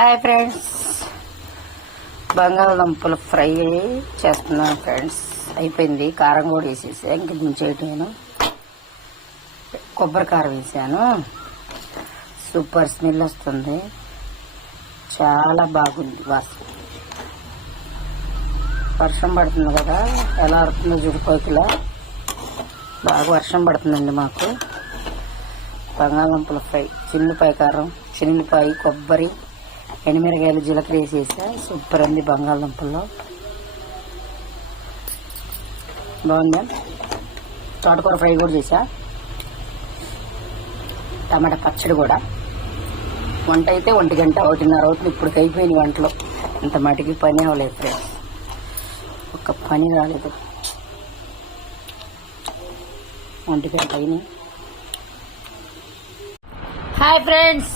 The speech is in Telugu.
హాయ్ ఫ్రెండ్స్, బంగాళదుంపలు ఫ్రై చేస్తున్నాను ఫ్రెండ్స్. అయిపోయింది. కారం కూడా వేసేసా. ఇంక ముంచేయటం కొబ్బరి కారం వేసాను. సూపర్ స్మెల్ వస్తుంది. చాలా బాగుంది వాసన. వర్షం పడుతుంది కదా, ఎలా అవుతుందో జుడిపోకిలా బాగా వర్షం పడుతుందండి మాకు. బంగాళదుంపల ఫ్రై, చిల్లిపాయ కారం, చిల్లిపాయ, కొబ్బరి, ఎండుమిరకాయలు, జీలకర్ర వేసేసా. సూపర్ అండి. బంగాళదుంపల్లో బాగుందా. తోటకూర ఫ్రై కూడా చేసా. టమాటా పచ్చడి కూడా. వంట అయితే 1 గంట 1:30 అవుతుంది. ఇప్పుడు అయిపోయింది వంటలో. ఇంత మటుకి పని అవ్వలేదు ఫ్రెండ్స్. ఒక్క పని రాలేదు. 1 గంట అయినాయి. Hi friends,